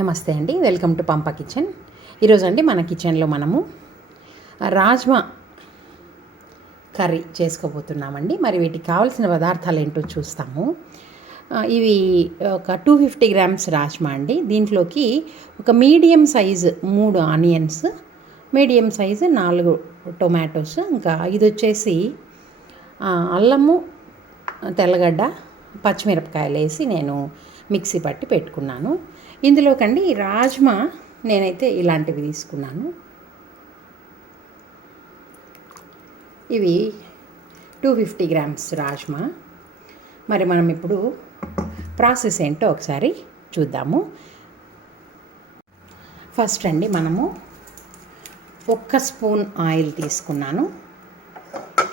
నమస్తే అండి, welcome to పంప కిచెన్. ఈరోజు అండి మన కిచెన్లో మనము రాజ్మా కర్రీ చేసుకోబోతున్నామండి. మరి వీటికి కావాల్సిన పదార్థాలు ఏంటో చూస్తాము. ఇవి ఒక 250 గ్రామ్స్ రాజ్మా అండి. దీంట్లోకి ఒక medium size 3 onions, medium size 4 tomatoes, ఇంకా ఇది వచ్చేసి అల్లము, తెల్లగడ్డ, పచ్చిమిరపకాయలు వేసి నేను మిక్సీ పట్టి పెట్టుకున్నాను. ఇందులోకండి రాజ్మా నేనైతే ఇలాంటివి తీసుకున్నాను. ఇవి 250 గ్రామ్స్ రాజ్మా. మరి మనం ఇప్పుడు ప్రాసెస్ ఏంటో ఒకసారి చూద్దాము. ఫస్ట్ అండి మనము 1 స్పూన్ ఆయిల్ తీసుకున్నాను,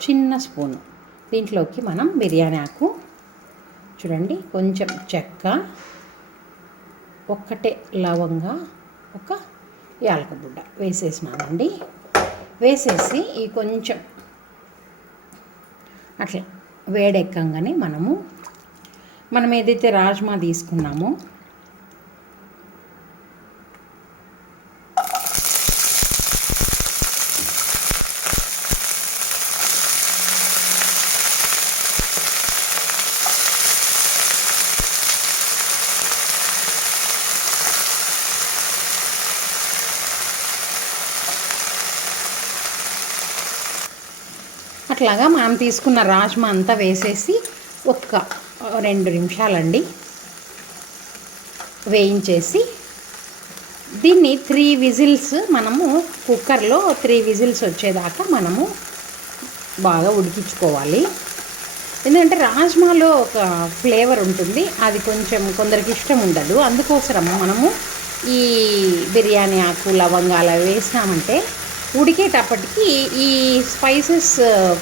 చిన్న స్పూను. దీంట్లోకి మనం బిర్యానీ ఆకు చూడండి, కొంచెం చెక్క, 1 లవంగా, 1 యాలక బుడ్డ వేసేసినానండి. వేసేసి ఈ కొంచెం అట్లా వేడెక్కగానే మనం ఏదైతే రాజ్మా తీసుకున్నామో అట్లాగా మనం తీసుకున్న రాజ్మా అంతా వేసేసి 1-2 నిమిషాలండి వేయించేసి దీన్ని 3 విజిల్స్ మనము కుక్కర్లో 3 విజిల్స్ వచ్చేదాకా మనము బాగా ఉడికించుకోవాలి. ఎందుకంటే రాజ్మాలో ఒక ఫ్లేవర్ ఉంటుంది, అది కొంచెం కొందరికి ఇష్టం ఉండదు. అందుకోసం మనము ఈ బిర్యానీ ఆకు, లవంగాలు వేసినామంటే ఉడికేటప్పటికి ఈ స్పైసెస్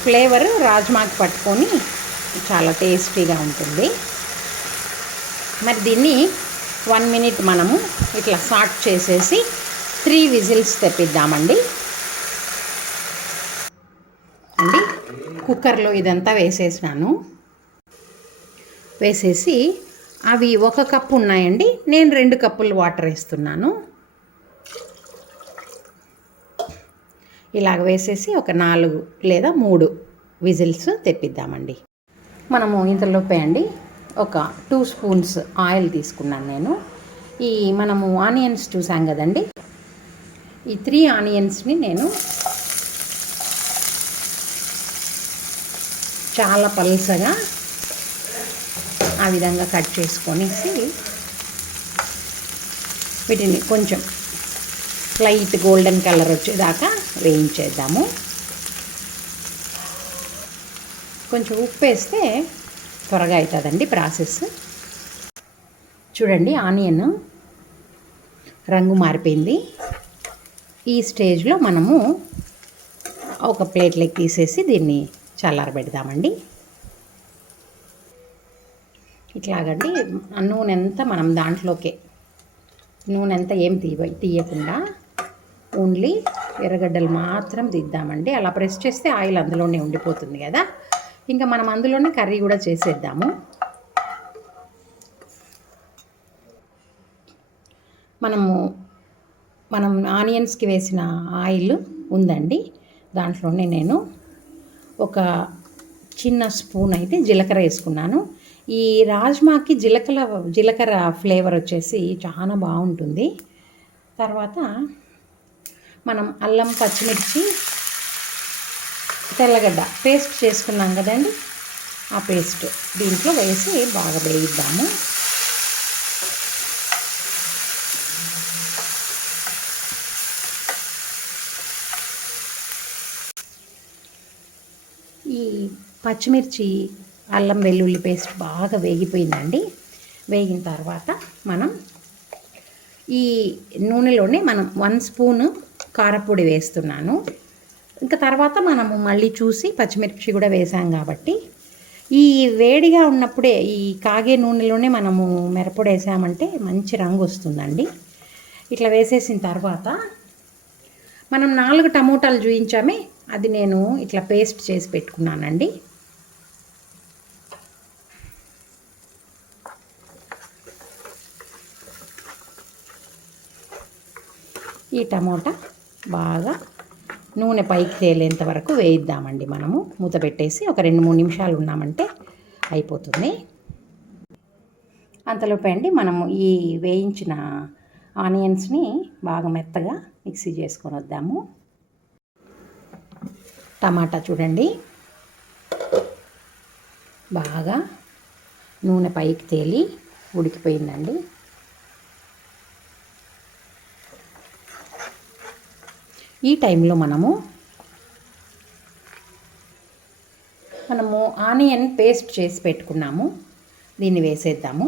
ఫ్లేవర్ రాజ్మాకి పట్టుకొని చాలా టేస్టీగా ఉంటుంది. మరి దీన్ని 1 మినిట్ మనము ఇట్లా సాట్ చేసేసి 3 విజిల్స్ తెప్పిద్దామండి. కుక్కర్లో ఇదంతా వేసేసినాను. వేసేసి అవి 1 కప్పు ఉన్నాయండి, నేను 2 కప్పులు వాటర్ వేస్తున్నాను. ఇలాగ వేసేసి ఒక 4 లేదా 3 విజిల్స్ తెప్పిద్దామండి. మనము ఇంతలోపే అండి ఒక 2 స్పూన్స్ ఆయిల్ తీసుకున్నాను నేను. మనము ఆనియన్స్ చూసాం కదండి, ఈ 3 ఆనియన్స్ని నేను చాలా పల్చగా ఆ విధంగా కట్ చేసుకొనేసి వీటిని కొంచెం లైట్ గోల్డెన్ కలర్ వచ్చేదాకా వేయించేద్దాము. కొంచెం ఉప్పు వేస్తే త్వరగా అవుతుందండి ప్రాసెస్. చూడండి, ఆనియన్ రంగు మారిపోయింది. ఈ స్టేజ్లో మనము ఒక ప్లేట్లోకి తీసేసి దీన్ని చల్లారబెడదామండి. ఇట్లాగండి నూనె అంతా మనం దాంట్లోకే, నూనె అంతా ఏం తీయకుండా ఓన్లీ ఎర్రగడ్డలు మాత్రం దిద్దామండి. అలా ప్రెస్ చేస్తే ఆయిల్ అందులోనే ఉండిపోతుంది కదా. ఇంకా మనం అందులోనే కర్రీ కూడా చేసేద్దాము. మనం ఆనియన్స్కి వేసిన ఆయిల్ ఉందండి, దాంట్లోనే నేను ఒక చిన్న స్పూన్ అయితే జీలకర్ర వేసుకున్నాను. ఈ రాజ్మాకి జీలకర్ర ఫ్లేవర్ వచ్చేసి చాలా బాగుంటుంది. తర్వాత మనం అల్లం, పచ్చిమిర్చి, తెల్లగడ్డ పేస్ట్ చేసుకున్నాం కదండి, ఆ పేస్ట్ దీంట్లో వేసి బాగా వేయిద్దాము. ఈ పచ్చిమిర్చి, అల్లం వెల్లుల్లి పేస్ట్ బాగా వేగిపోయిందండి. వేగిన తర్వాత మనం ఈ నూనెలోనే మనం 1 స్పూను కారపొడి వేస్తున్నాను. ఇంకా తర్వాత మనము మళ్ళీ చూసి పచ్చిమిర్చి కూడా వేసాం కాబట్టి ఈ వేడిగా ఉన్నప్పుడే ఈ కాగే నూనెలోనే మనము మిరప్పొడి వేసామంటే మంచి రంగు వస్తుందండి. ఇట్లా వేసేసిన తర్వాత మనం 4 టమోటాలు చూపించామే, అది నేను ఇట్లా పేస్ట్ చేసి పెట్టుకున్నానండి. ఈ టమోటా బాగా నూనె పైకి తేలేంత వరకు వేయిద్దామండి. మనము మూత పెట్టేసి ఒక 2-3 నిమిషాలు ఉన్నామంటే అయిపోతుంది. అంతలోపే అండి మనము ఈ వేయించిన ఆనియన్స్ని బాగా మెత్తగా మిక్సీ చేసుకొని వద్దాము. టమాటా చూడండి బాగా నూనె పైకి తేలి ఉడికిపోయిందండి. ఈ టైంలో మనము ఆనియన్ పేస్ట్ చేసి పెట్టుకున్నాము, దీన్ని వేసేద్దాము.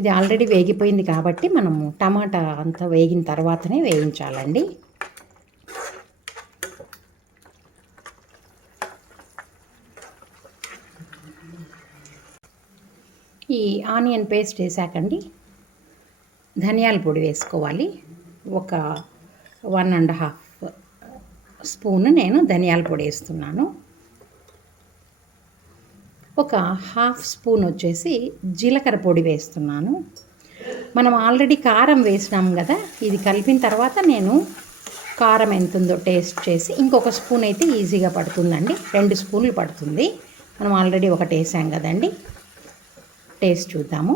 ఇది ఆల్రెడీ వేగిపోయింది కాబట్టి మనము టమాటా అంతా వేగిన తర్వాతనే వేయించాలండి. ఈ ఆనియన్ పేస్ట్ వేసాకండి ధనియాల పొడి వేసుకోవాలి. ఒక 1.5 స్పూన్ నేను ధనియాల పొడి వేస్తున్నాను. ఒక 1/2 స్పూన్ వచ్చేసి జీలకర్ర పొడి వేస్తున్నాను. మనం ఆల్రెడీ కారం వేసినాం కదా, ఇది కలిపిన తర్వాత నేను కారం ఎంత ఉందో టేస్ట్ చేసి ఇంకొక స్పూన్ అయితే ఈజీగా పడుతుందండి. 2 స్పూన్లు పడుతుంది. మనం ఆల్రెడీ ఒకటి వేసాం కదండి. టేస్ట్ చూద్దాము.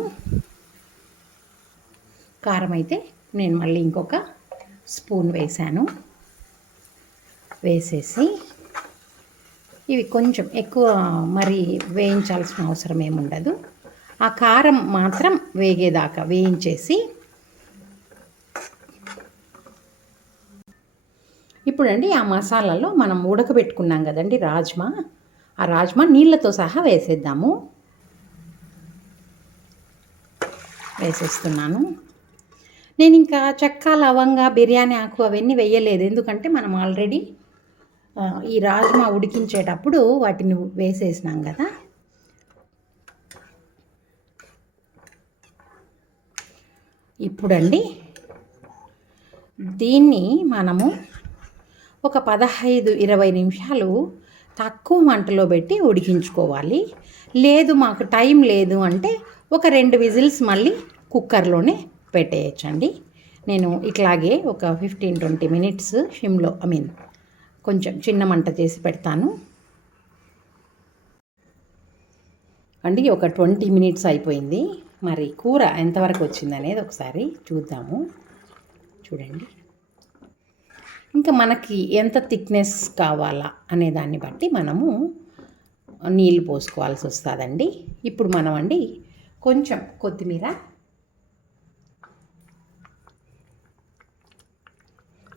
కారం అయితే నేను మళ్ళీ ఇంకొక స్పూన్ వేసాను. వేసేసి ఇవి కొంచెం ఎక్కువ మరి వేయించాల్సిన అవసరం ఏముండదు. ఆ కారం మాత్రం వేగేదాకా వేయించేసి ఇప్పుడండి ఆ మసాలాలో మనం ఉడకబెట్టుకున్నాం కదండి రాజ్మా, ఆ రాజ్మా నీళ్ళతో సహా వేసేద్దాము. వేసేస్తున్నాను. నేను ఇంకా చెక్క, లవంగా, బిర్యానీ ఆకు అవన్నీ వేయలేదు. ఎందుకంటే మనం ఆల్రెడీ ఈ రాజ్మా ఉడికించేటప్పుడు వాటిని వేసేసినాం కదా. ఇప్పుడండి దీన్ని మనము ఒక 15-20 నిమిషాలు తక్కువ మంటలో పెట్టి ఉడికించుకోవాలి. లేదు మాకు టైం లేదు అంటే ఒక 2 విజిల్స్ మళ్ళీ కుక్కర్లోనే పెట్టేయచ్చండి. నేను ఇట్లాగే ఒక 15-20 మినిట్స్ సిమ్లో కొంచెం చిన్న మంట చేసి పెడతాను అండి. ఒక 20 మినిట్స్ అయిపోయింది. మరి కూర ఎంతవరకు వచ్చింది అనేది ఒకసారి చూద్దాము. చూడండి, ఇంకా మనకి ఎంత థిక్నెస్ కావాలా అనే దాన్ని బట్టి మనము నీళ్ళు పోసుకోవాల్సి వస్తుందండి. ఇప్పుడు మనం అండి కొంచెం కొత్తిమీర,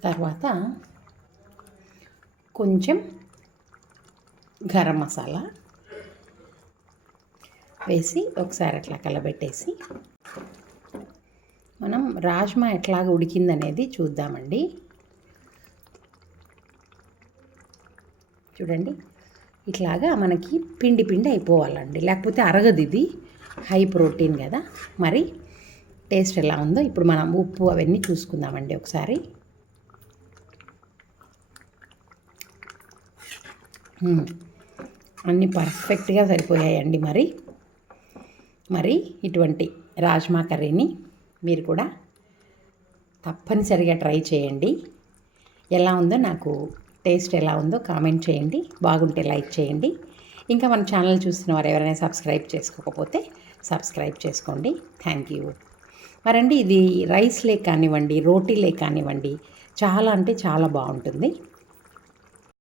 తర్వాత కొంచెం గరం మసాలా వేసి ఒకసారి అట్లా కలబెట్టేసి మనం రాజ్మా ఎట్లాగ ఉడికిందనేది చూద్దామండి. చూడండి, ఇట్లాగా మనకి పిండి పిండి అయిపోవాలండి, లేకపోతే అరగదు. ఇది హై ప్రోటీన్ కదా. మరి టేస్ట్ ఎలా ఉందో ఇప్పుడు మనం ఉప్పు అవన్నీ చూసుకుందామండి ఒకసారి. అన్నీ పర్ఫెక్ట్గా సరిపోయాయండి. మరి ఇటువంటి రాజ్మా కర్రీని మీరు కూడా తప్పనిసరిగా ట్రై చేయండి. ఎలా ఉందో నాకు టేస్ట్ ఎలా ఉందో కామెంట్ చేయండి. బాగుంటే లైక్ చేయండి. ఇంకా మన ఛానల్ చూస్తున్న వారు ఎవరైనా సబ్స్క్రైబ్ చేసుకోకపోతే సబ్స్క్రైబ్ చేసుకోండి. Thank you. మరండి ఇది రైస్ లేక్ కానివ్వండి, రోటీ లేక్ కానివ్వండి, చాలా అంటే చాలా బాగుంటుంది.